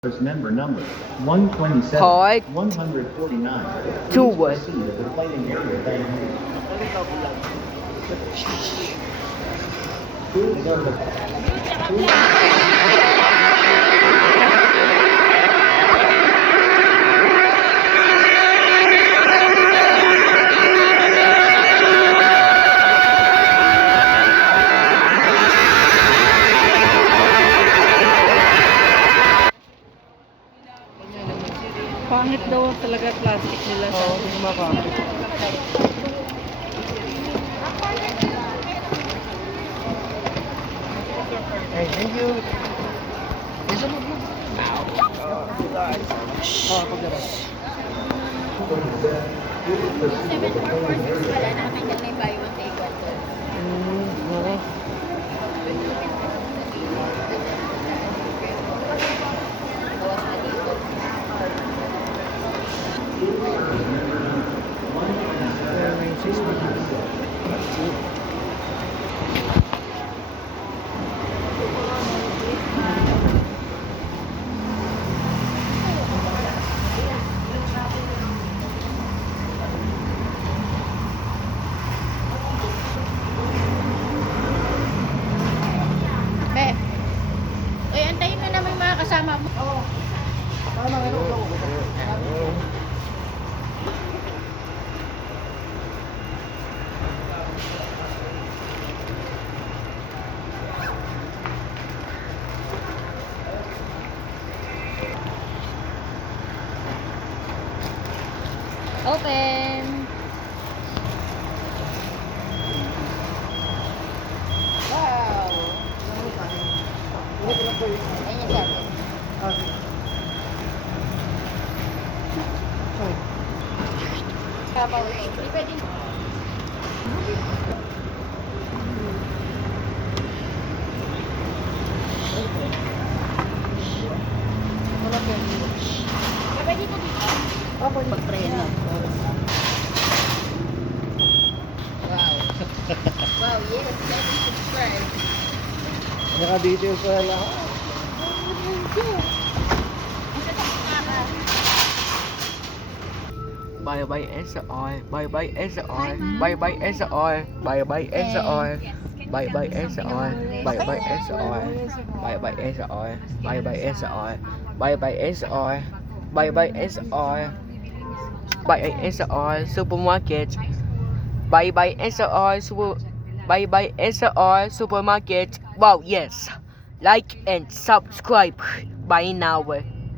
Member number 127, Part 149. two. Please proceed to the playing area. Thank Pangit daw talaga plastic nila. Oo, hindi makakapit. Hey, thank you. Isa mo po. Oh, pagdaras. 7446 pala, nakatanggal na yung buy one take one doon. Oo. Bawas na dito. Be, uy, antayin mo naman yung mga kasama mo. Oo. Open. Wow. Ayun yung sabi. Kapaw. Hindi pwede. Wala pwede. Pwede dito dito? Pag-preno. Wow. Wow, yes. Let me subscribe. Naka-details pa lang. Bye bye SR. Bye bye SR. Bye bye SR. Bye bye SR. Bye bye SR. Bye bye SR. Bye bye SR. Bye bye SR. Bye bye SR. Bye bye SR. Bye bye SR Supermarket. Bye bye SR Bye bye SR Supermarket. Wow, yes. Like and subscribe by now.